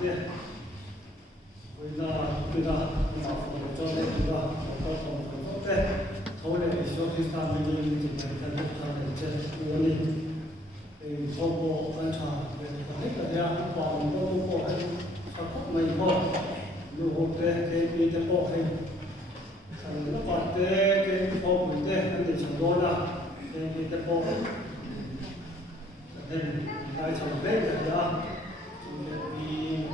때 우리가 전에 우리가 어떤 때 서울에 비슷한 일이 이제 원이 보고 관찰 그러니까 내가 보고 사고 뭐 누구 때 이제 보고 상대가 봤대 그 보고 때 근데 정도나 이제 보고 then I told them that we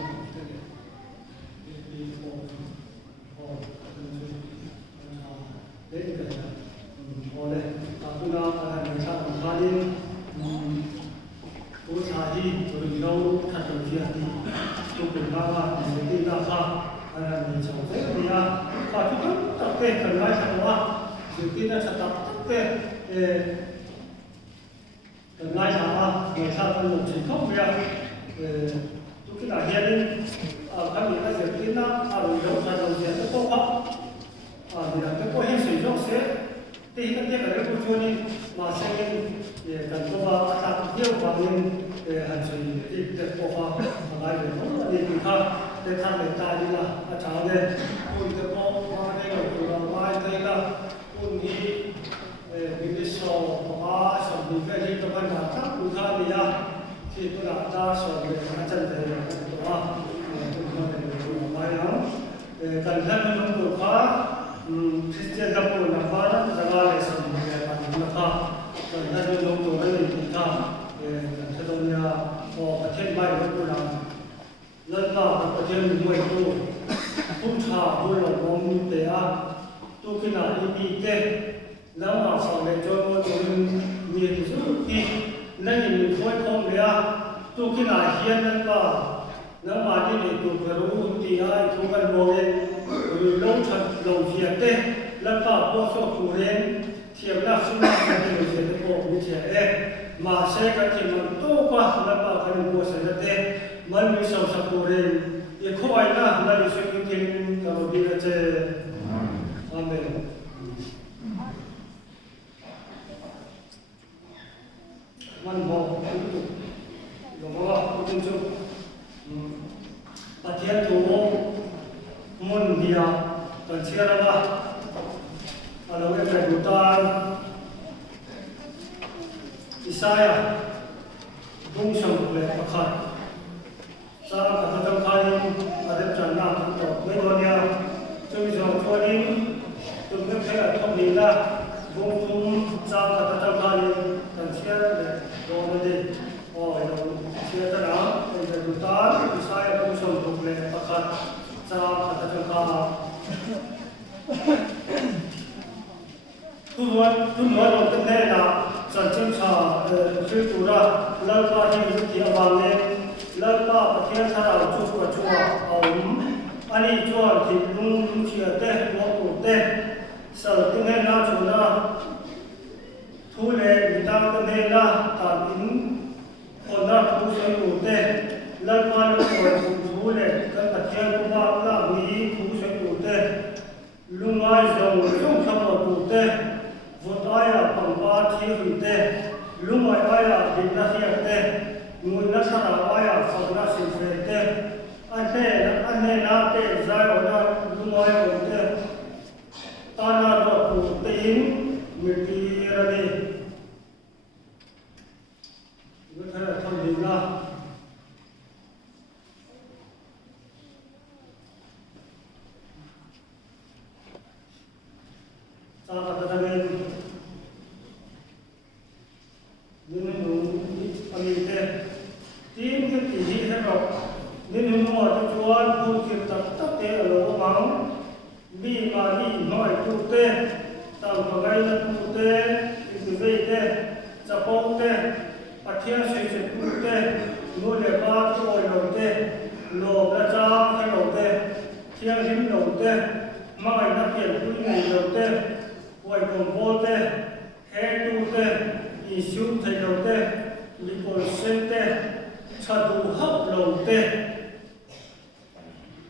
Ngay sao người ta phân một chính không biết lúc cái nào hiện các người ta sẽ tin là rồi đâu ra đầu tiên nó có không thì là cái có hiện sử dụng sẽ thì cái cái câu chuyện mà sẽ cần có vào tập nhiều vào nên hành xử thì được có vào và lại được không là đi thì khác để tham để ta đi là cháu này tôi được có qua đây rồi ngoài đây là tôi nghĩ vì sao mà sao vì cái gì đó mà chắc cũng khá đi à thì tôi đã ra sao để mà chân thế là tôi nói là tôi nói lắm cần thân nó cũng khá Christian là cũng là khá đó là cái sao để mà nó khá cần thân nó cũng là cái gì khá cần thân nó có thêm bài nó cũng là lần nào có thêm người tu cũng chả cũng là mong để à tôi khi nào đi thếแล้วเราสอนในโจทย์ตัวนึงมีสุดที่นั่นยังมีค่อยคงเลยอ่ะตัวที่ไหนเฮียนนั่นก็แล้วมาที่นี่ตัวกระรู้ตีไอ้ทุกคนโมเองหรือลงชัดลงเทียนเต้แล้วก็พวกชอบผู้เรียนเทียมนักสุนัขกันที่เสียตัวมีเทียเอ๊มาใช้กันที่มันโตกว่าแล้วก็กันบัวเสียเต้มันมีสาวสักผู้เรียนอีกข้อไอ้นะนั่นมีสิ่งที่เราดีนะเจ้อาเมนมันบอกหลวงพ่อคุณจุ๊บปะเทียนถูมุนเดียตันเชื่อแล้วว่าเราไม่เป็นบุตรอิสายาดุงชงเลยประคันสร้างขัดจังคาริอาเดจันนาตัวไม่โดนเนี่ยจึงจะตัวนี้ตัวไม่แค่ทำดีละบุ้งตุ้มสร้างขัดจังคาริตันเชื่อเลยDomedeเราเชื่อตระเป็นดุตาอิสายผู้ชมทุกเลประคัตสาพัฒนาการทุกวันเราเป็นแน่ละสันติชาชื่อตุระเลิกว่าที่ยุติอวังเล่เลิกว่าประเทศชาติจุกกระชัวเอาอันนี้จวนที่ลุงเชื่อเต้หัวกุเต้สันติแน่นาชุนะทุเลมิตาตเนนะตาอินคนนักผู้ช่วยอุเตเลิกมาลุกวันทุเลกันตะเคียนกุบาลามีผู้ช่วยอุเตลุงไอ้จงลุงขบอุเตวุฒิอายาปังปาที่หุเตลุงไอ้อายาดินนาเฮียเตมุนนัสนาอายาฟังนัสิเฟเตอันเนนาเตใจอนาลุงไอ้อุเตตานาตัวอุเตอินมิตีระดีก็ถ้าทำดีละสาขาทำเองนี่หนูอันนี้เต้ทีมที่ตีที่ให้เรานี่หนูหมดจวนพูดเกี่ยวกับตัดเตะหรือว่ามังบีมาบีน้อยพูดเต้ตามตัวไงจะพูดเต้อิสุเวเต้จะพูดเต้ปะเทียนสิ่งที่พูดเต้นู่นเลยบ้าที่โอยลงเต้โลกระจาให้ลงเต้เทียนลิ้มลงเต้ไม่นักเรียนผู้หญิงลงเต้ไว้ตรงโบเต้เฮตูเต้อิสุเทลงเต้ลิโกเซเต้ชาดูฮับลงเต้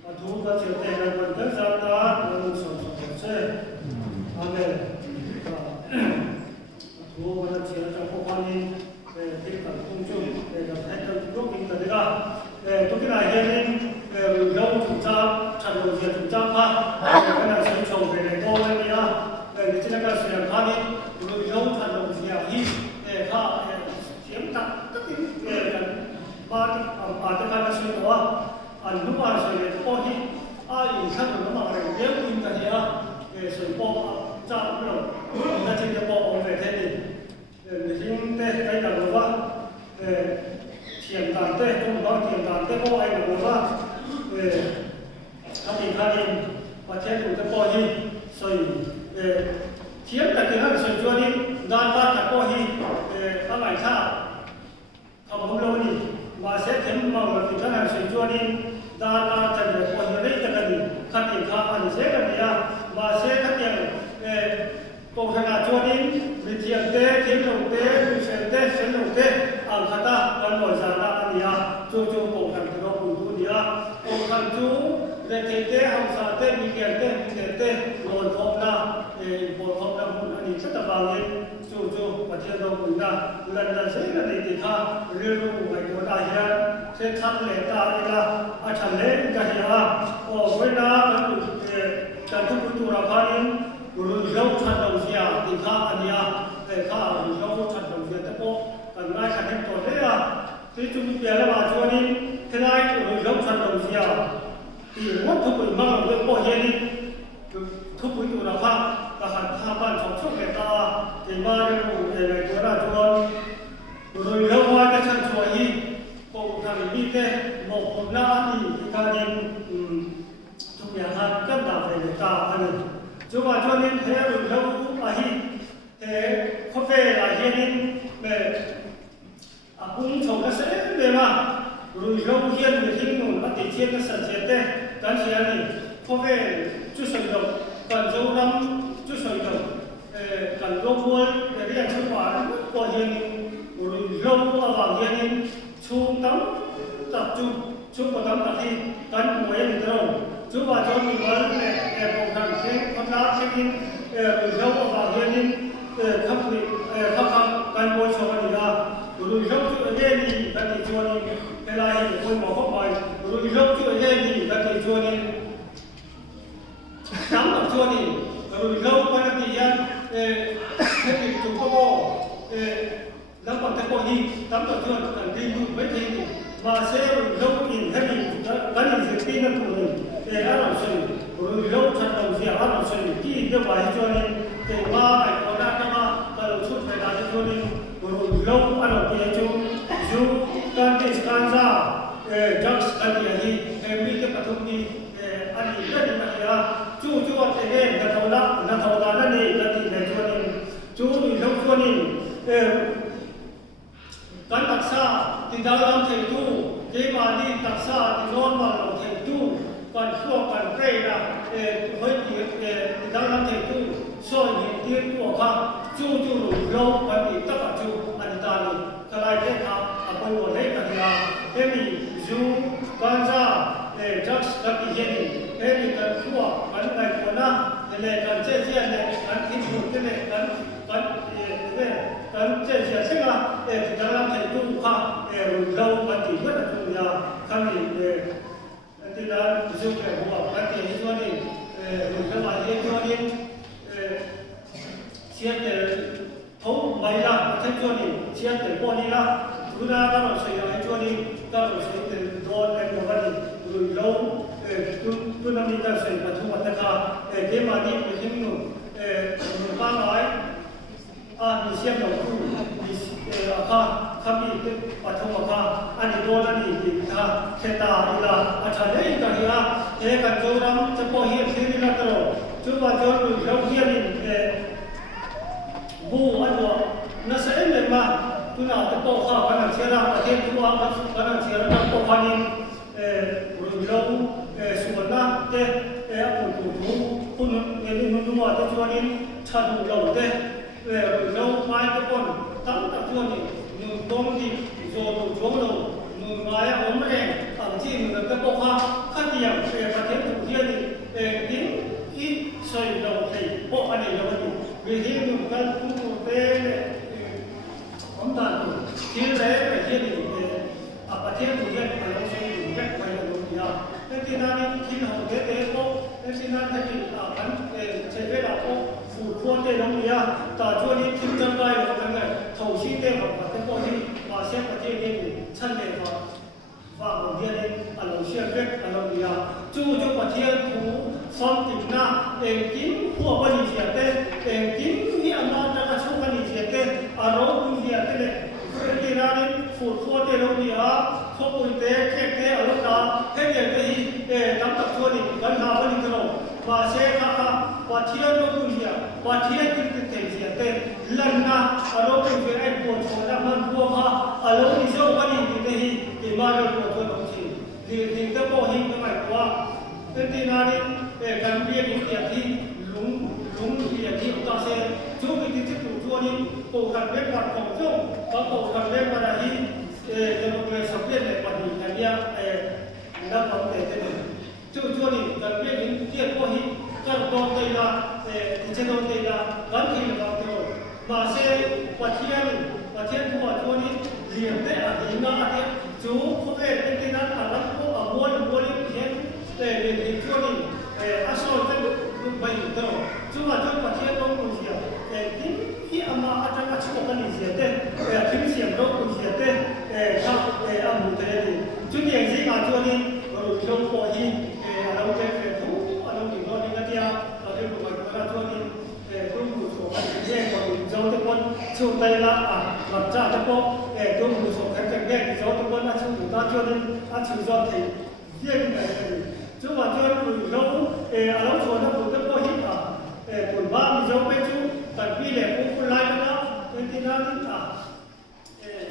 อธุกะเจเต้กันวันเต้จัตตามันสมสมเต้อาเมนทุกวันเช้าจะพบกันนี้ที่กันทุ่งจุ่มกับให้กันลุกขึ้นกันดีละทุกที่ไหนเห็น มาอาจจะการช่วยตัวอันนู้นมาช่วยพอที่อีกขั้นหนึ่งมาอะไรเดี๋ยวอินกันเนี่ยช่วยพอจ้าเราน่าจะพอเอาไปเท่านี้จริงแต่ใครจะรู้ว่าเทียมกันแต่ต้องบอกเทียมกันแต่พอไอ้รู้ว่าทำอีกครั้งประเทศอุตภาวที่ช่วยเทียมแต่ที่นั่นช่วยช่วยนี่ด้านบ้านแต่พอที่อะไรชาเขาบอกเรานี่มาเสร็จเห็นมาว่าที่นั่นช่วยช่วยนี่ด้านบ้านจะเดี๋ยวพอที่ได้แต่กันนี่ขัดอีกข้าอันเสร็จกันเนี่ยมาเสร็จกันเนี่ยตรงขนาดช่วยนี่วิธีเตะทีมลงเตะวิเศษเตะเส้นลงเตะอันขัดตาอันหมดสาระอันนี้จู่ๆตรงกันที่เราพูดถึงเนี่ยตรงกันจู่เด็กเตะเอาสาเตะมีเกียรติเตะมีเกียรติเตะโดนทบนะโดนทบนะคุณอันนี้ชัดบางเลยจู่ๆประเทศเราคุณนะเล่นนั่นเสียกันในที่ข้าเรื่องรู้ไว้ตัวได้ยังเส้นชันเล่ตาเวลาอาชันเล่กันยังโอ้เวลาการทุกตัวเราพันรู้เรื่องชันเราเสียที่ข้าอันนี้ข้ารู้เรื่องชันเราเสียแต่พอกันง่ายชันเห็นตัวเลยที่จุดเปลี่ยนแล้วมาช่วงนี้ที่ได้รู้เรื่องชันเราเสียที่วัตถุดิบมันเรื่องพอเย็นนี่ทุกตัวเราพันแต่หันข้าบ้านของช่วงเวลาที่มาเรื่องอะไรตัวละตัวรู้เรื่องว่าจะชันช่วยก็ทำนี่แต่หมกคนละนี่การเรียนทุกอย่างก็ดำไปตาอันนี้จุดว่าช่วงนี้เธอรู้เรื่องอะไรเธอคบเวลาเย็นนี่อากุ้งชงกระเซ็นเลยว่ารู้เรื่องเฮียนที่นู่นปฏิเสธก็สัญเกตได้การเชียร์นี่คบเวจุดสำคัญการจูรำจุดสำคัญการลงบอลเรียนชุดว่าก็เฮียนรู้เรื่องว่าเฮียนชูตั้มตัดชูก็ตั้มตัดที่การมวยนี่ตรงจุดว่าช่วงนี้วันโปรแกรมเช็คพัฒนาเช็คอินรู้เรื่องว่าเฮียนขับการมวยชมดีนะรู้เรื่องจุดเย็นนี่การที่ชวนนี่เวลาเห็นคนบอกเขาไปรู้เรื่องจุดเย็นนี่การที่ชวนนี่ตั้มกับชวนนี่รู้เรื่องวันที่ยันให้ติดจุดเขาบอกแล้วก็แต่พอที่ตั้มกับชวนกันที่อยู่ไม่ทิ้งมาเซลล์รู้อินให้ดีกันอีกสิ่งที่นั่นตัวนี้เราเชื่อรู้เรื่องชัดเราเสียเราเชื่อที่เรื่องว่าชวนนี่แต่ว่าไอ้คนนั้นก็มาkalau shoot pada itu ni belum ada dia ju kan iskanza judge tadi lagi kami ke patung ni ani jadi macam ju ada nak tahu dah ni tadi macam ni ju ni kan taksa di dalam itu kemari taksa di normal itu kan suap kan kaya di dalam itu so ini dia tu apaจู่รู้วันนี้ตั้งแต่จู่อันนี้ตานี่กลายเป็นอาไปวันนี้กันยาเอ็มจูกันจ้าจักสกับอีเย็นเอ็มกันชัวกันไงคนน่ะเนี่ยกันเจี๊ยบเนี่ยกันที่อยู่เนี่ยกันเจี๊ยบใช่ไหมที่ดังนั้นที่ดูค่ะเราวันนี้ก็จะดูยาคำนี้ที่นั้นจู่แค่หัววันนี้ช่วงนี้เรามาเรียนช่วงนี้เชียร์เตะทุ่มใบละทั้งช่วงนี้เชียร์เตะบอลนี่ละดูน่าก็เราใช้ในช่วงนี้ก็เราใช้เตะโดนในวันนี้ดูเราดูน้ำมีการใช้ปัจจุบันนะครับเกมอันนี้เป็นที่หนึ่งบ้านไหนมีเชียร์เราคู่มีข้ามีปัจจุบันค่ะอันนี้โดนอันนี้ดีค่ะเซตาอีละอาจารย์เองกันที่ละกันโจรำจะพอเฮียนที่นี่ละตัวจุดว่าโจรเราเฮียนบูอันว่าน่าเสียเลยมาคุณอาจจะบอกว่าการเชียร์ประเทศตัวการเชียร์นักบอลนี่เราส่วนนั้นคุณนี่นุ่มว่าจะชวนนี่ชัดเราเราไม่ตะโกนตั้งแต่ชวนนี่นุ่มตรงที่โจมเรานุ่มมาอย่างผมเองตั้งที่นุ่มตะบอกว่าขัดยังประเทศตัวเฮียนี่ที่ใส่เราให้พวกอันนี้เราดูวิธีนุ่มกันนุ่มเป็นผมตั้งที่แรกประเทศนี้ประเทศตัวเฮียนี่เราใช้นุ่มแค่ไปเราดูยาแต่ที่นั่นที่เราเด็กๆพวกที่นั่นที่กันใช้เวลาพวกฝูงคนเด็กน้องเนี่ยแต่ช่วงนี้ที่จะไปเราเป็นไงเขาชี้เด็กของประเทศพวกนี้มาเช็คประเทศนี้ชั้นเด็กว่า lo dia chu chu pathian thu som tin na kim hu ba ni sia te kim hi amma ta ka chu ka ni sia te aro ku sia te le ti na ni fu thua te lo dia kho pu te ke te alo ta he ke te hi tam tak chu ni kan ha ba ni lo ma se ka ka pathian lo ku sia pathian tin te sia te lan na aro ku sia ai po chu da man po ha alo ni so ba ni te hi ti ma lo po chu lo chi thì ta po hi ka mai kwa nên thì na ni gần bia ni kia thì lúng lúng kia thì ta sẽ chú cái tí tiếp tục cho ni cổ gần bên quạt cổ chung có cổ gần bên mà là hi để một người sống biết để quản lý nhà bia nó có thể thế này chú cho ni gần bia ni kia po hi cái đồ tây là thì trên đồ tây là gắn thì là vào rồi mà sẽ quạt thiên của cho ni liền đấy à thì nó là thế chú có thể bên kia nó là nó có ở mua đi hiện để cho ni à sau cái lúc bảy giờ chú mà cho quạt thiên nó cũng gì khi mà ở trong cái chỗ cái gì thế khi xem nó cũng gì thế sao âm mưu thế này chú nhìn gì mà cho ni rồi trong phố hi đâu cái thú đâu thì nó đi cái kia ở đây của mình nó cho ni cũng một số cái gì còn dấu cái con chú tay là làm ra cái con cũng một số cái gì dấu cái con là chú chúng ta cho nên chú do thì riêng này chú mà cho người dấu ở đâu chỗ nó cũng cái con hít của ba mình dấu với chú tại vì để cũng lại nó nên thì nó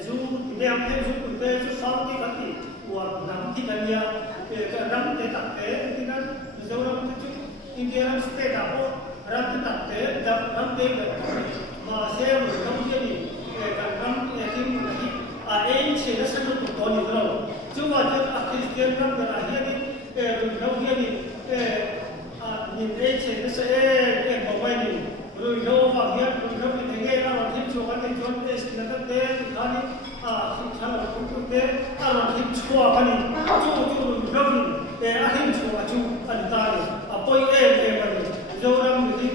chú đem thêm chú cũng thêm chú sáu cái gì của nắm thì cái gì cái nắm để tập thế thì nó dấu nó cái chú India nó sẽ tạo nắm để tập thế tập nắm để mà xem rồi nắm cái gì cái nắm cái gì ấy chỉ nó sẽ được tốt như thế nào chú mà cho Christian nắm cái này rồi nắm cái gì nhìn ấy chỉ nó sẽ bảo vệ mình rồi đâu vào hiện rồi đâu thì nghe ra là thêm chỗ cái chỗ đấy là cái đấy thì cái này khi trả lời cũng thế là thêm chỗ cái này chỗ đâu thì thêm chỗ chú anh ta này bây em mà đâu đang thì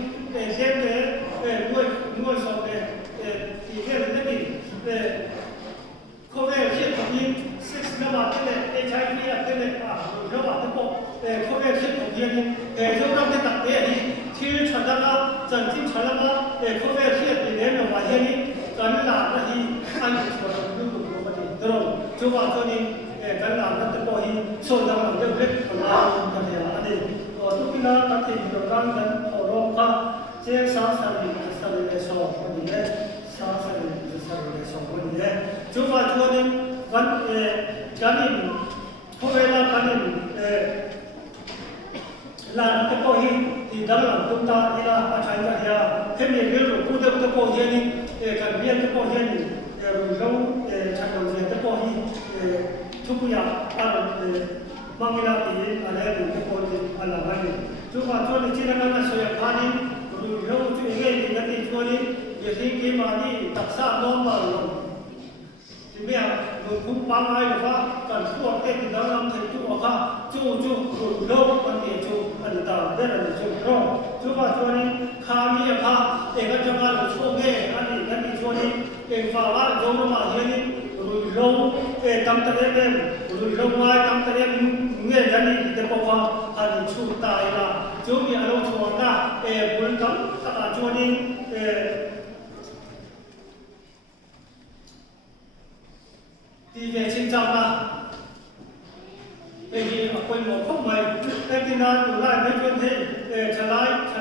xem thế nuôi sau này thì cái này thì không phải hiện tại như sex nó mà thế này HIV là thế này nó mà thế bộ không phải hiện tại như đâu đang cái tập thế thìที่ฉันจะมาจันที่ฉันจะมาเขาเรียกที่เป็นเรื่องว่าที่นี่กันหลานนะที่อันนี้ส่วนนึงดูมาดีตรงจุดว่าตัวนี้กันหลานนั่นจะบอกที่ส่วนนั้นเรื่องเล็กของเรากันเนี่ยอันนี้ทุกที่นั่นตั้งแต่อยู่กันกันเอาลงก็เจ้าสาวสามีจะสามีเลยสองคนนี้สาวสามีจะสามีเลยสองคนนี้จุดว่าตัวนี้กันนี่เขาเวลากันนี่là cái câu hi thì đó là chúng ta đi là phải thay ra ya thêm nhiều cái rồi cũng được cái câu hi này cần biết cái câu hi này rồi lâu chẳng còn gì cái câu hi chúng ta mang ra thì ở đây được cái câu hi là cái chúng ta cho nên chỉ là cái số lượng khá đi rồi lâu chúng nghe thì cái gì cho đi giờ thì cái mà đi đặc sản nó mà thì bây giờ người cũng bán ai được á cần thu hoạch thì đó làm thành thu hoạch á chú rồi lâu vấn đề chú anh ta đây là chú rồi chú vào cho nên khá mi khá để cái cho anh là số nghe anh đi cho nên để vào á giống nó mà như rồi lâu để tâm tâm em rồi lâu mai tâm tâm em nghe anh đi để bảo qua anh chú tài là chú mi anh lâu chú anh ta muốn tâm tất cả cho nên thì về trên trong là bởi vì ở quanh một khúc mày em tin là đủ lại mấy chuyện thì trở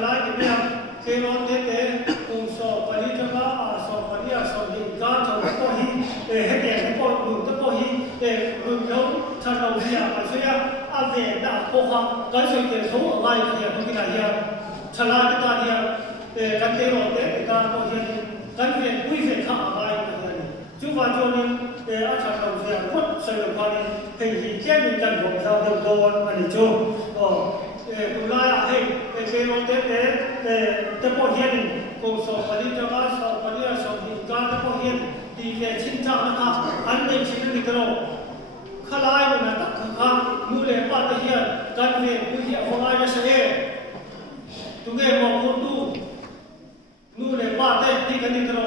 lại cái em khi nó thế cùng sổ và đi cho nó sổ và đi sổ thì ra cho nó có hi để hết tiền nó có đủ nó có hi để dùng đấu cho đầu gì mà suy ra về đã cố gắng cái sự tiền số ở ngoài thì nó cái này trở lại cái ta thì cái tiền nó để ta có hi cái việc quy về khác ở ngoài chúng ta cho nên ở trong đầu gì quất xây dựng qua đi thì chế mình cần một giao thông đồ mà đi cho tụi lai à hay cái nó để tập bộ hiện cùng số và đi cho các số và đi ở số thì các tập bộ hiện thì về chính trang nó ha anh định chính là cái đó khai lại rồi là tất cả mua để bắt được hiện cần về mua hiện không ai ra sẽ tụi em một con tu mua để bắt được thì cái gì đó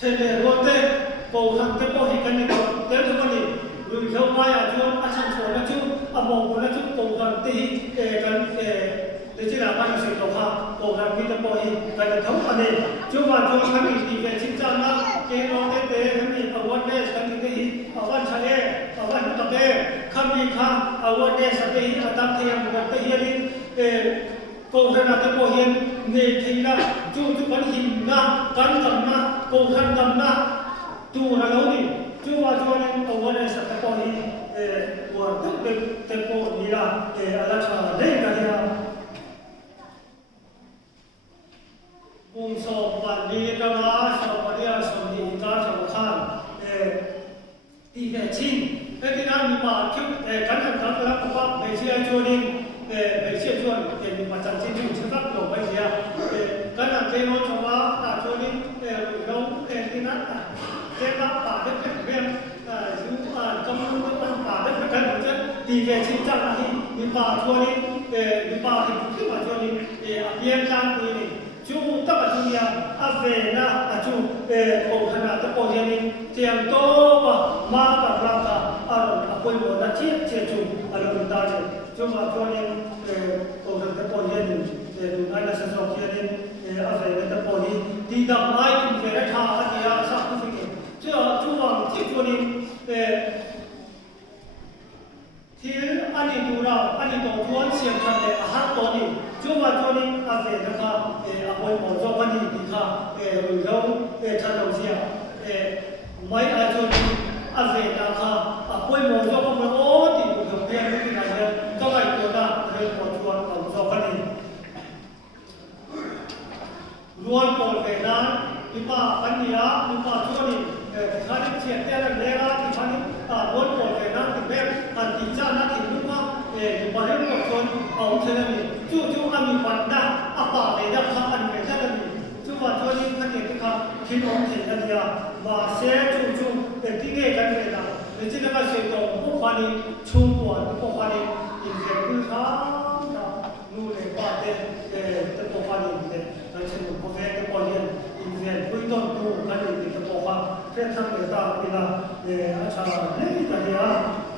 thế để rồi thế bầu thằng cái bầu thì cái này đến cho con đi rồi theo mai à chú ăn sang số nó chú mong nó chú cùng gần tí gần để chỉ là ban sự đầu ha cùng gần cái tập bồi cái là thống anh này chú mà chú khám bị thì về chính trang đó cái nó cái tế khám bị ở vấn đề khám bị cái ở vấn đề ở vấn tập đề khám bị khám ở vấn đề sao cái ở tam thiên một cái hiện đi cầu khăn là tập bồi hiện nghề thì là chú vẫn hình ra cán cầm na cầu khăn cầm na chú là đâu đi chú mà chú anh ở vấn đề sao tập bồi của tập bồi như là là cha đây cái là cùng sổ bản đi ra má sổ bản đi ra sổ đi ra sổ khăn đi về chín cái thứ hai mình bảo chứ cán thẳng cán là cũng có về chia cho nên về chia cho thì mình mà chẳng chín chúng chưa phát đồ bây giờ cái là cái nó cho má đã cho nên đâu thì nát cái đó bảo đất cái bên chúng trong trong bảo đất cái một chất đi về chín trăm là mình bảo cho nên mình bảo thì cũng bảo cho nên biên trang thì chú tất cả chúng nhà về na chú cầu khăn là tất cả gia đình tiền to mà cả làm cả quay bộ đã chết chú là người ta chứ chú mà cho nên cầu khăn tất cả gia đình đúng ai là sản xuất gia đình về tất cả đi đầm ai cũng về thà thì sao cũng phải chứ chú mà chỉ cho nên thì anh điดูเราอันนี้ตัวทวนเสียงคันเลยอาหารตัวนี้จูมาตัวนี้vềนะครับเอาไว้หมดตัวนี้ดีค่ะเราชัดเราเสียไม่อาจจะvềนะครับเอาไว้หมดตัวมันโอ้ที่ผมเรียนรู้ที่ไหนเนี่ยก็ไม่ตัวนั้นเรื่องหมดตัวของตัวนี้รวมหมดไปนั้นมีป่าปัญญามีป่าตัวนี้ที่เขาเขียนแต่ละเรื่องที่เขารวมหมดไปนั้นที่แม่อันที่เจ้าหน้าที่รู้ว่าบริบทคนเอาเช่นนี้จู่ๆมีปัญหาป่าในดับขับอันเป็นเช่นนี้จู่ว่าตัวนี้เขาเขียนที่เขาคิดองค์เห็นอะไรมาเสียจู่ๆเป็นที่เกี่ยกันเลยนะในที่นั้นก็เสียตรงพวกคนนี้ชุ่มปวดพวกคนนี้อินเดียคือเขานู่นเลยว่าแต่พวกคนนี้เนี่ยเราเชื่อพวกแม่พวกคนนี้อินเดียคุยต้นตู้กันอยู่ที่พวกว่าเพื่อนทำเรื่องต่างๆนี่นะอาจารย์เนี่ยกันเนี่ย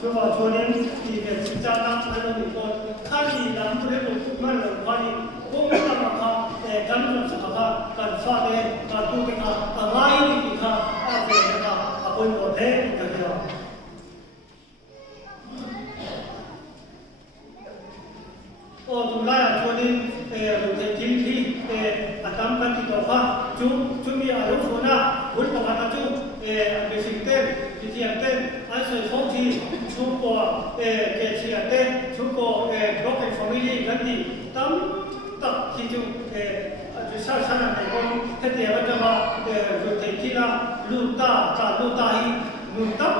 就把昨天一个新疆那那种地方，看你咱们这种慢人话的，我们那么看，咱们这个看，干啥的，干做的看，哪一的看，这个看，不用的，这个。Tulai昨天今天atam kan di bawah cumi ada zona buat pengamat basic ten tiang ten asal fonti cukup kecil ten cukup broken family ganti tam tak hijau besar sana pun setiap macam kita luta hi luta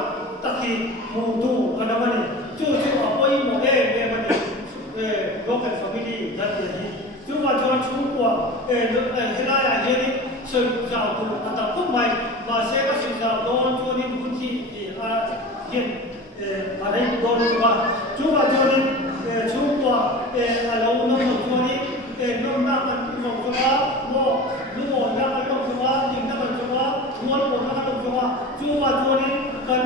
tak hi mudu mana mana cucu apa ini mana broken family ganti cuma jangan cukup hilai aja ni sejauh tu atau pun mai bahasa sejauh don tu ni bunyi hiện ada don tu cuma jangan cukup kalau nom tu ni nom nak nom tu mo lu nak nom tu ning nak nom tu luar pun nak nom tu cuma tu ni kan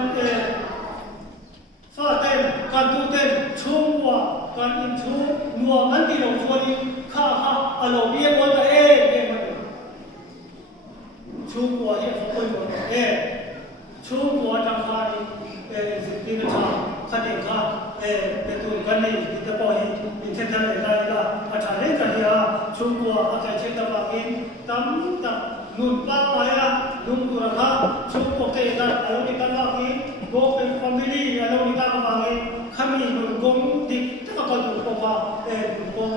sa ten kan tu ten cukup kan itu nuang nanti nom tu ni alo bia con ta mà chú của hiện có quên một chú của trong khoa đi nó chọn khăn điểm khoa để tụi con này đi tập bồi đi trên thân để đây là trả hết cả nhà chú của cái trên tập bạc in tắm tập nụt ba máy nung của nó chú của cái là alo đi tập bạc in goเป็น family alo đi tập bạc in kami nung gom di tất cả con nung qua nung gom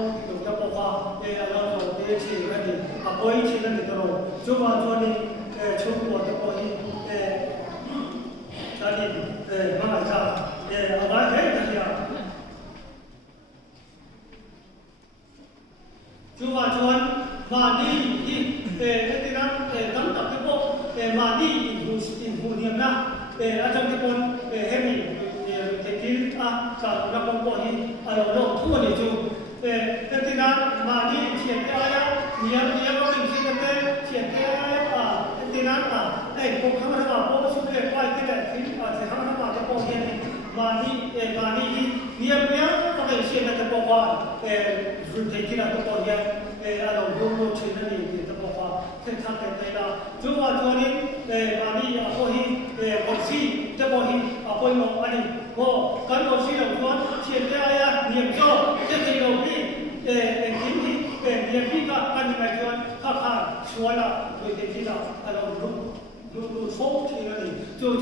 เราเด็กที่กันดีอาบอยที่กันดีตลอดจู่มาตัวนี้ช่วงหัวตะโกนตอนนี้มาจากอะไรกันเนี่ยจู่มาชวนมาดีที่ที่นั้นตั้งแต่ที่พวกมาดีอินฟูเนียมนะอาจารย์ที่คนเฮมิที่จากนักบอลที่เราทั่วนี่จู่ที่นั้นมาดีเฉียดอะไรเนี่ยก็เป็นที่นั่นเฉียดที่นั้นพวกเขาทำพวกชุดเล็กไปที่ไหนที่อาจจะทำ mani niamnya pakai siapa terbawa rutin kita terbawa ada dua channel ini terbawa tentang tentang cuma ni mani apa kursi terbawa apa yang ani kan kursi yang tuan siapa ayah niamnya tertinggal ni ini niamnya kan niamnya kakak suara rutin kita ada lu số thì là gì chú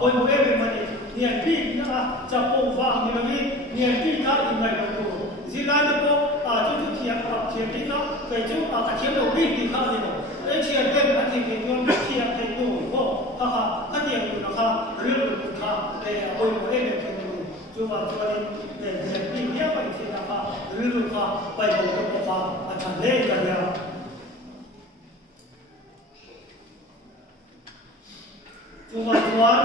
quên một em mà đi niềm tin nữaจะปงฟังนี่มันนี่niềm tin đó thì mày đâu có gì lại đâu chú thiệt tin đó cái chú cái thiệt đầu tiên thì khác gì đâu cái thiệt bên cái thiệt con thiệt thiệt đủ có cái thiệt đủ nó khác riêng đủ khác để quên một em thì chú bảo cho nên để niềm tin nhớ phải thì là khác riêng đủ khác phải đủ đủ khác chẳng lẽ cái gì Tuhan Tuhan,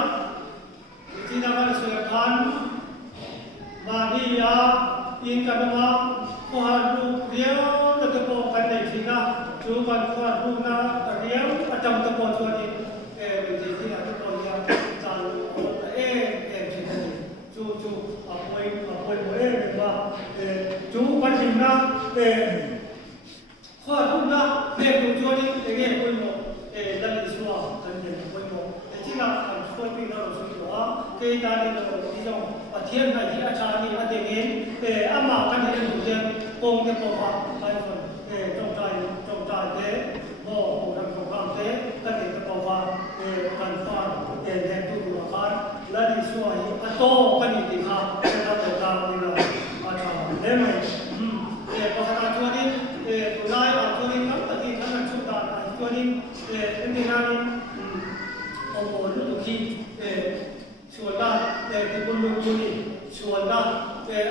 kita akan silakan Maria ingat nama Tuhan dia terkepokan dari kita Tuhan Tuhan dia macam terkepokan ini dari kita terkepokan kalau kita tu apa boleh memang tu macam mana Tuhan dia tujuan ini pun dalam Islam kan dia pun kitaคนที่เราสุดหรอเกี่ยตาดีเราที่เราเทียนในที่อาจารย์นี่อาเดนินอามากันที่เราเรียนกงจะบอกว่าไปคนจงใจเด้บ่ดังของความเด้กันที่จะบอกว่ากันฟังแดงตัวละครและที่ช่วยอัตโตกันที่ดีค่ะเราจะตามนี่เราอาจารย์ได้ไหมภาษาตัวนี้ตัวไล่ตัวนี้ทั้งปฏิทั้งชุดตาตัวนี้เป็นที่นั่นโอ้โหลูกที่ชวนละที่บุญลูกนี่ชวนละ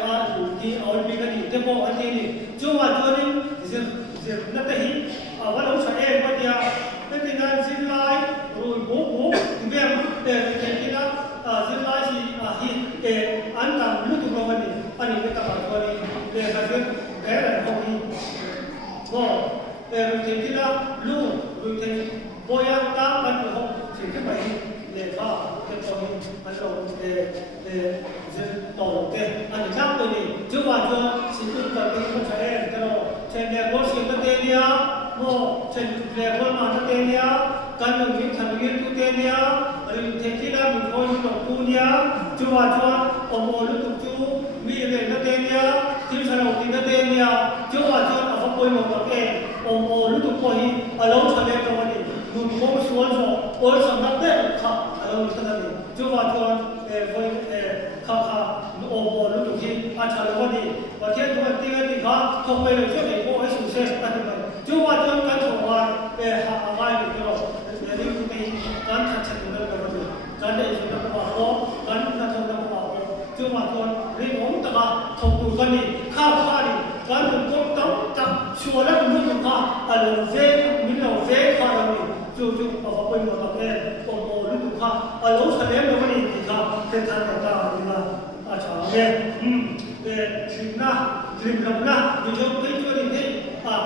อาลูกที่เอาไปกันนี่เจ้าพ่ออันนี้นี่จังหวะตัวนี้จะนั่นแต่ที่ว่าเราใช้ปัญญาเป็นที่นั่นสิ่งไรรู้บุบเบี้ยเป็นที่นั่นสิ่งไรที่อันต่างลูกตัวนี้อันนี้เป็นตำรวจตัวนี้การเงินแบงก์ของนี้ก็รู้ที่นั่นลูกรู้ที่บอยางตามันอยู่ห้องสิ่งที่ไปเลยว่าเป็นตัวนี้มันลงจะต่อเต็มอันนี้ครับตัวนี้จังหวะตัวสิ่งที่ตัวนี้เขาใช้กันเราเช่นเดียวกับสิ่งที่เดียวโม่เช่นเดียวกับมันเดียวการเงินวิถีวิถีตัวเดียวหรือเทคนิคมันคนอยู่ตรงตัวเดียวจังหวะตัวโอ้โหลูกจูมีเรื่องตัวเดียวที่ฉันเอาที่ตัวเดียวจังหวะตัวเอาไปหมดตัวเองโอ้โหลูกตัวคนนี้เราใช้ตัวนี้ดูผมชวนเราโอ้ยสำนักเด็กข้าเราขนาดนี้จังหวะตัวข้าโอ้โหลูกที่อาจารย์วันนี้ประเทศตัวที่กันที่ข้าทำไปเลยช่วยให้โอ้ยสุดเสียอันนี้จังหวะตัวการทำงานหาอะไรอยู่เราเรื่องนี้การทัชตัวเราแบบนี้การได้ยินเราบอกว่าการนั่งทำเราบอกว่าจังหวะตัวเรื่องของตะการทำตัวกันนี่ข้านี่การเป็นคนต้องจับชัวร์แล้วมันต้องข้าอะไรเจ๊มินเราเจ๊ข้าเรานี่จู่เอาไปหมดเลยโอ้โหลูกค้าเราแสดงว่ามันดีค่ะเป็นทางต่างๆนี่ละอาจารย์เนี่ยถึงนะถึงเรานะอยู่ยกไปช่วยนี่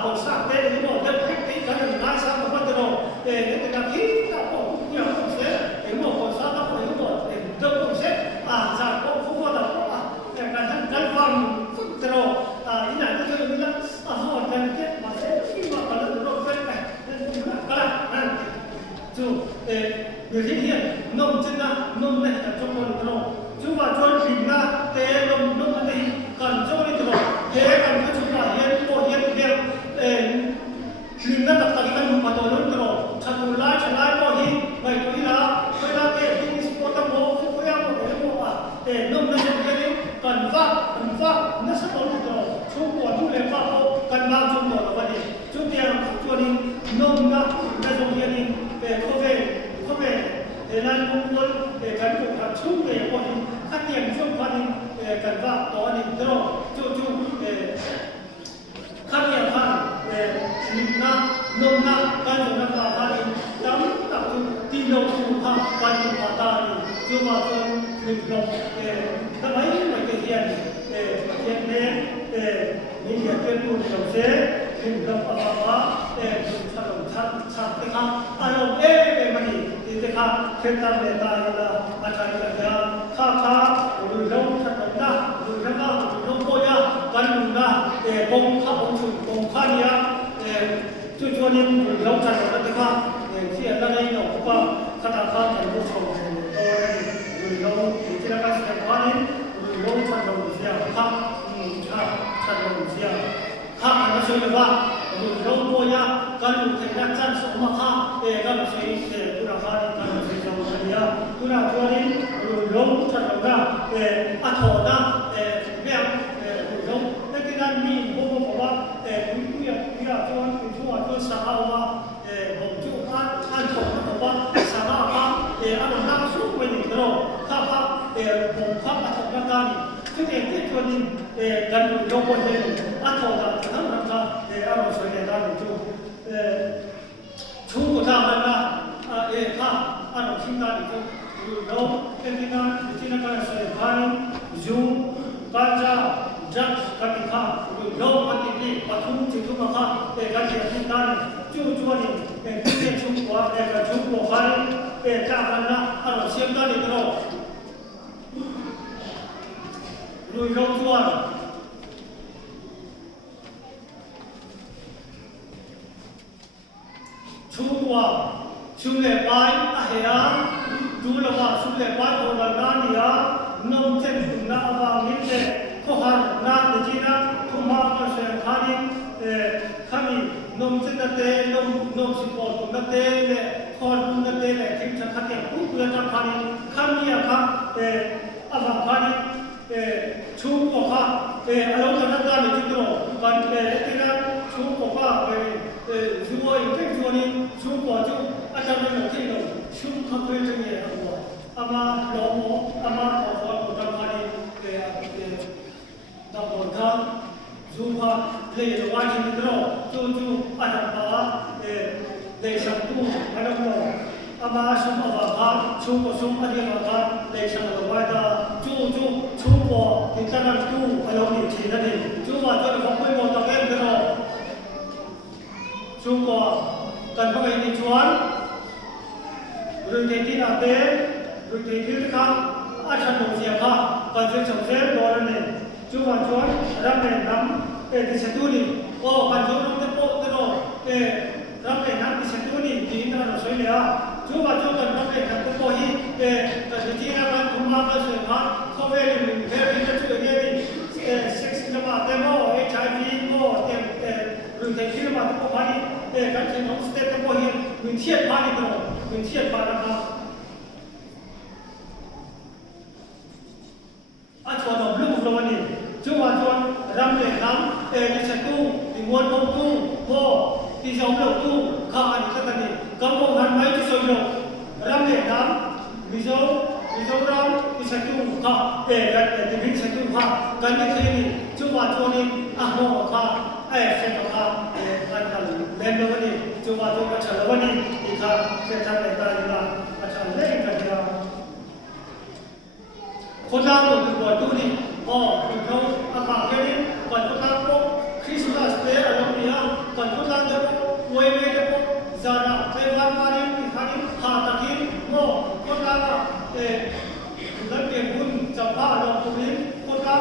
คนสร้างเต้นที่บอกจะแพ็กที่กันหนึ่งนายสร้างมาพัฒนาเนี่ยแต่การที่ถ้าบอกอย่างต้องเสียเห็นบอกคนสร้างต้องไปก็บอกเดิมต้องเสียจากพวกผู้ว่าเราแต่การทั้งการฟังฝึกตลอดที่ไหนก็จะมีละหอดกันแค่มาเสียที่มากันแล้วเราเฟ้นไปก็ได้นั่นจู่อยู่ที่นี่นมจินนะนมเนี่ยจากจงคนตลอดจู่ว่าจวนผิดนะเตะนมอันนี้กันจงนี่ตลอดเตะกันก็จู่ว่าเย็นโคเย็นถึงนั่นตัดตัดกันมาตัวนั้นตลอดฉันดูไล่ฉันไล่ก็หิไม่ตัวนี้ละเวลาเตะที่สปอร์ตโมฟุกยังโมเห็นว่านมนั่นเป็นนี้กันฟ้านั่นสปอร์ตตลอดช่วงก่อนช่วงเลี้ยงฟ้ากันมาช่วงก่อนวันนี้ช่วงเดียวช่วงนี้นมนะในโรงเรียนนี้เขาเป็นนั่นคนกันอยู่กับช่วงเดียววันนี้ขัดแย้งช่วงวันนี้กันว่าตอนนี้ตลอดจู่ขัดแย้งผ่านลิมนะนมนะการอยู่ในป่าผ่านจำตักที่เราถูกผ่านการอยู่ป่าตานี่จู่ว่าจนลิมลงทำไมไม่เกี่ยนเนี่ยมีเกี่ยนเป็นผู้เชี่ยวชาญลิมลงป่าป่าชาติที่ข้าอารมณ์มันนี่ที่ข้า ข้าเทตาเมตาละอาจารย์กันยาข้าหรือเราทันนะหรือเราเราโกยกันนะกงข้าองชุกงข้าเนี่ยจุดนี้เราทันกันที่ข้าที่อะไรเราก็ข้าตาข้าเป็นผู้ชมตัวหรือเราที่เราการแสดงว่านี้หรือเราทันเราเสียข้าทันเราเสียข้ามันช่วยว่าเราโมยาการลุกขึ้นนั่งจันสมข้าการช่วยตุลาการการช่วยเราเนี่ยตุลาตัวนี้เราทันเราอัฐอนะแบบเราในที่นั้นมีบุบบอกว่าผู้ใหญ่ตัวตัวสาวว่าผมจู่อันถกบอกว่าสาวว่าอันนั้นสู้ไปหนึ่งเราข้าผมข้าอัฐอนะกันคือที่ตัวนี้กันเราคนเดียวอัฐอนะทั้งนั้นก็เราช่วยได้จู่ชูก็ทำมันนะข้าอันนั้นทิ้งได้จู่เราเป็นที่นั้นการช่วยกันจูกันจะจัดกันที่ข้าเราปฏิบัติปฐุมจิตตุมาข้ากันที่ทิ้งได้จู่นี้ที่ชูกว่ากันชูกว่าจ้ามันนะอันนั้นเชื่อมได้เราลุยลงตัวชูว่าชูเล่ไปอาเฮียดูแล้วว่าชูเล่ไปคนละนานี่อ่ะน้องเจ้าคุณน้าว่ามิเตข้อหาน้าเด็กนะทุกมาก็เสียขานี่ขานี่น้องเจ้าเตะน้องสิบปอนด์เตะเนี่ยข้อนุ่งเตะเนี่ยทิ้งฉันขัดแย้งผู้เพื่อนขานี่ขานี่อะครับอาว่าขานี่ชูก็ข้าอารมณ์จะนั่งกันที่ตรงกันที่นั่นชูก็ข้าชูว่าอย่างที่ชูนี่ชูก็ชูอาจารย์ไม่บอกที่เราชูเขาเป็นยังไงครับอามาหลงอามาขอความกรุณานี่ดำรงข้าชูว่าเลยว่าที่นี่เราชูอาจารย์ว่าเลยสังตุอันนั้นเราอามาชูอาว่าชูก็ชูอันนี้ว่าเลยสังตุว่าได้ชูว่าที่ท่านชูอารมณ์ที่นั่นเองชูว่าจะต้องไปหมดตัวเองเราชูว่ากันไปในชวนหรือที่นั่นเองหรือที่ข้างอาจารย์ดูเสียข้ากันจะส่งเสริมโดนเนี่ยชูว่าชวนรับเงินน้ำที่เสด็จนี่โอ้กันชูน้ำเตโปเตโรรับเงินน้ำที่เสด็จนี่ที่นั่นเราช่วยเหลือชูว่ากันรับเงินน้ำเตโปฮีแต่ที่นั่นมันคุ้มมากเลยสิครับเขาเวลินเวลินจะช่วยเงี้ยนี่เซ็กซ์น้ำมันเตโมHIVโมหรือที่น้ำมันเตโปพานี่กันที่น้องสเตเตโปฮีวินเทียนพานี่ตลอดวินเทียนพานะครับอันชวนเราเรื่องของเราวันนี้ชูว่าชวนรำเล่นน้ำที่เสตู้ที่มวนมตู้โพที่สองเราตู้ข้าอันนี้ตั้งแต่นี้กำลังหันไปที่สองเรารำเล่นน้ำมิโซเราที่เสตู้ข้ากันที่บินเสตู้ข้ากันที่ที่นี่ชูว่าชวนนี้อ่ะโมข้าเสร็จข้ากันเล่นวันนี้ชูว่าชวนกันเฉลวันนี้ที่ข้าเสร็จทำในตาดีละอาจารย์เล่นกันยาคนเราตัวตู้นี่อ๋อเขาอาการแค่นี้ก่อนคนเราพวกคริสต์มาสเดย์อะไรแบบนี้ก่อนคนเราจะพวกวยเมย์จะพวกจานะไปวันมานี่ที่ขานี่หาตะกี้โม่คนเรานั่นเองคุณจับผ้าลงตรงนี้คนเรา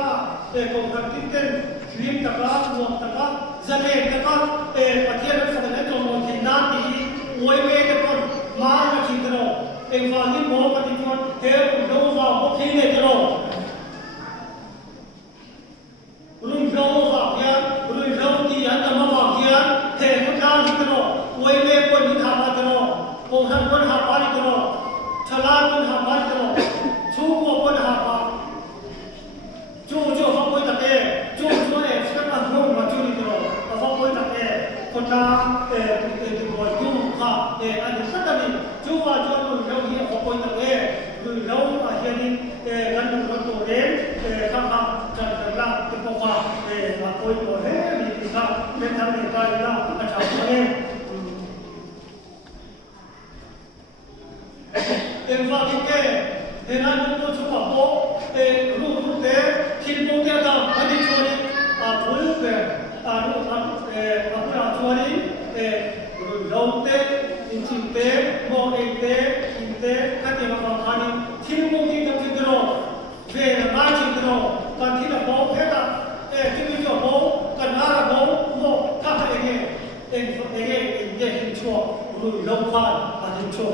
กงกันที่เต้นริมตะกร้าหมวกตะกร้าจะเล่นตะกร้าประเทศนั้นแสดงจงมองที่ด้านนี้อวยเมย์จะคนมาจากที่ตรงฟังที่โม่ปฏิบัติเที่ยวดูฟังพวกที่เนี่ยตรงรุ่นเราว่าเพียงรุ่นเราที่อันตรมาว่าเพียงเทพเจ้าที่ตรงอวยเมย์คนที่ทำมาตรงโกหันคนทำมาตรงฉลาดคนทำมาตรงชูคนทำมาจูเขาไปตัดจูสักวันพวกมาจูนี่ตรงเขาไปตัดคนทำตัวจูข้าอันนี้สักวันนี้จูว่าจูรุ่นเราที่เขาไปตัดรุ่นเราอาเฮียนี่กันรุ่นเราตัวเด่นข้าจันทร์ละที่พวกเขามาคุยตัวเด่นนี่ที่ข้าเป็นทางนี้ไปละอาจารย์เองว่าที่แกเห็นอะไรก็ชุบปะโป้รู้เตะคิดโป้เดียวกันอันนี้ชวนนี่พูดแบบรู้พูดชวนนี่เราเตะจริงเตะโมเองเตะอินเตะ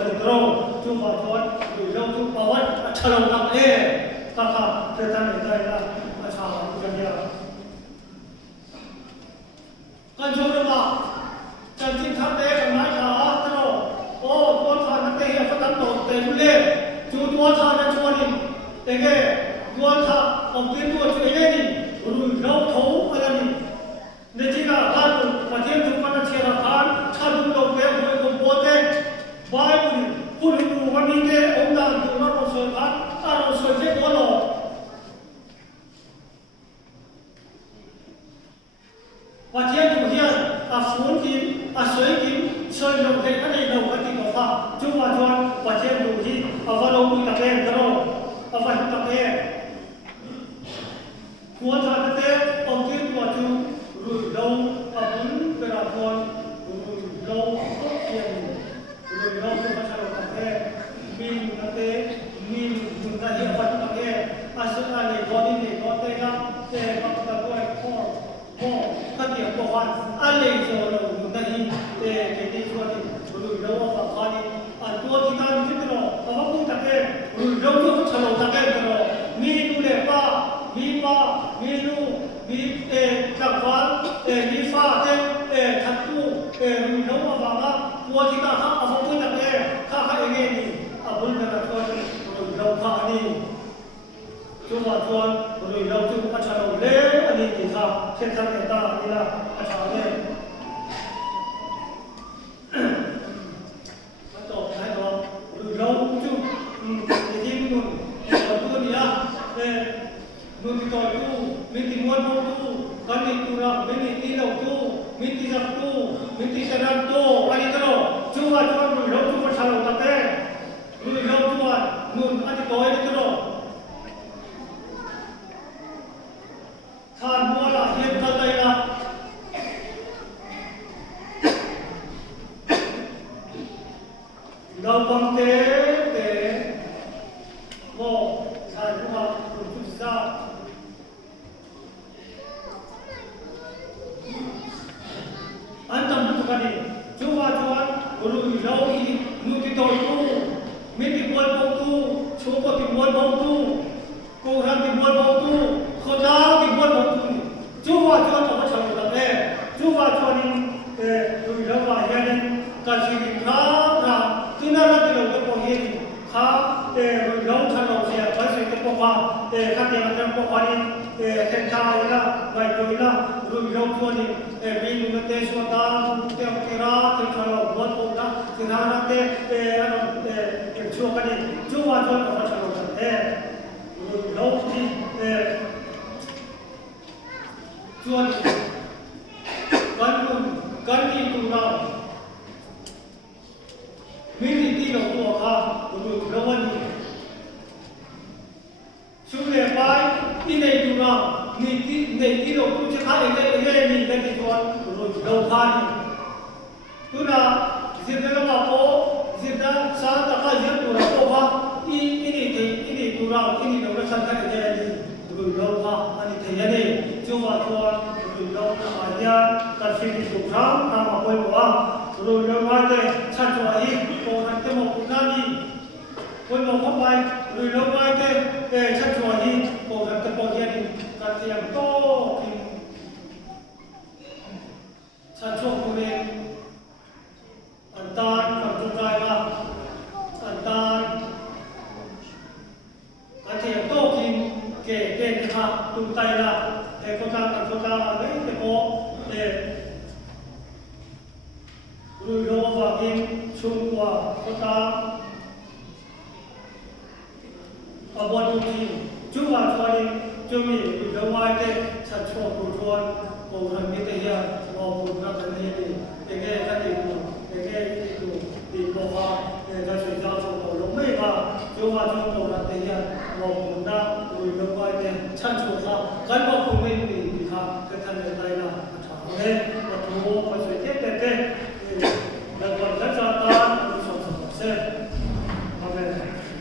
กันตรงจุมาทวนหรือเราจุมาวัดฉลองนักเล่ข้าข้าเพื่อท่านได้ละอาชากันเนี่ยการชมระบาดจันทิทัพเตะกับนายขาตลอดโอ้ตัวทานนักเตะเขาตั้งโตเตะทุเล่จูตัวทานนั้นชวนนี่เตะแก่ตัวทานออกเกมตัวช่วยเล่นนี่รู้เราเขาอะไรนี่ในที่นั้นท่านประเทศทุกประเทศละท่านชาติเราเตะมวยกับโบเตะบายบุญผู้หนึ่งวันนี้เตะองค์ดานตัวเราสวยพัดเราสวยเจ้าตัวหล่อประเทศทุกอย่างฝุ่นกินสวยกินสวยลงในอะไรเราก็ติดกับฟ้าจุมาจวนประเทศดูที่ว่าเราคุยกับเองเราว่ากับเองหัวทางเตะออกที่ตัวจูรู้เราบุญเป็นคนรู้เราก็เพียงรู้เราเป็นประชาชนกับเองมีนักเตะมีมุนกันที่ว่ากับเองสุดท้ายเลยตอนนี้เนี่ยก็เตะกันเตะกับตัวพ่อก็เดี๋ยวบอกว่าอะไรจะเราอยู่ในที่ที่ส่วนที่รู้เราว่าฟ้านี่ตัวที่นั่นที่เราเราพูดกับเองรู้เราก็ฉลองกับเองเรามีดูแลป้ามีลูกมีจักรวาลมีฟ้าทัดตู้รู้เราว่าบ้าตัวที่นั่นเขาเอาพูดกับเองข้าเองนี่บุญกันตัวรู้เราข้านี่จุมาจวนรู้เราจุมาฉลองเล่อันนี้ที่ข้าเช่นทำเองตานี่ละอาชาเล่ต่อไปต่อรู้เราจุที่นู่นเราตัวนี้นู่นที่ต่อตู้มีที่มวนมตู้กันนี่ตัวเราไม่มีที่เราตู้มีที่จับตู้มีที่เสด็จตู้อันนี้ก็จุมาจวนรู้เราจุมาฉลองตั้งแต่รู้เราจวนนู่นอันนี้ต่ออันนี้ก็ท่านมัวละเห็นกันเลยนะเราบังเตะโม่ท่านมัวรู้จุดซาอันตั้งมุขกันนี่จัวรู้เราอีนู่นที่ตัวตู้มีที่มวนบงตู้ชูก็ที่มวนบงตู้กูรันที่มวนบงตู้ขดาวที่มวนบงตู้จูว่าตัวมาฉลองกันเองจูว่าตัวนี้รู้เราว่าอย่างนี้การชีวิตข้าที่นั่นเราที่เราก็พอเห็นข้ารู้เราฉลองเสียไปสุดที่พวกว่าข้าเดียวกันพวกว่านี่เส้นทางนี่ละไว้ดูนี่ละรู้เราตัวนี้มีมุขเตชวตาเที่ยวที่ราที่ฉลองวันโอนะที่นั่นนั่นช่วงนี้จูว่าตัวมาฉลองกันเองรู้เราที่ส่วนกันนี่ตัวเรามีที่เราตัวข้ารู้เราวันนี้ช่วยไปที่ในตัวเรามีที่เราตัวจะข้าเองนี่กันที่ตัวรู้เราข้านี่ตัวเราสิ่งที่เราบอกสิ่งที่สารตะการยันตัวเราว่าอีนี่ตัวเราอีนี่เราสังเกตได้เลยรู้เราข้าอันนี้ที่ยันนี่จังหวะตัวรู้เราข้าเนี่ยการสิ่งที่สุขภาพทำมาเป็นว่ารู้เราว่าเนี่ยชัดว่าอีโคนันเตมกุนานีคนมองเข้าไปรู้เราว่าเนี่ยชัดว่าอีโคนันเตมกุนานีการเตรียมโตกินชัดช่วงคนเองอันตานกับจุดใจว่าอันตานการเตรียมโตกินเก่งค่ะตุ้มใจละคนกลางกับคนกลางอะไรแต่โมรู้เราว่ากินชุ่มกว่าคนกลางบอลดูทีจุว่าชวนจุมีรู้เราว่าเด็กชัดชอบผู้ชวนผู้ทำมิตรยาว่าผู้รักกันนี่เด็กกันดีดูเด็กดูดีกว่าถ้าช่วยเจ้าชมเราไม่มาจุว่าชมผู้รักกันยาว่าผู้น่ารู้เราว่าเด็กชัดชอบเขาการว่าผู้ไม่มีค่ะก็ทำได้ละถามเลยว่าผู้ไป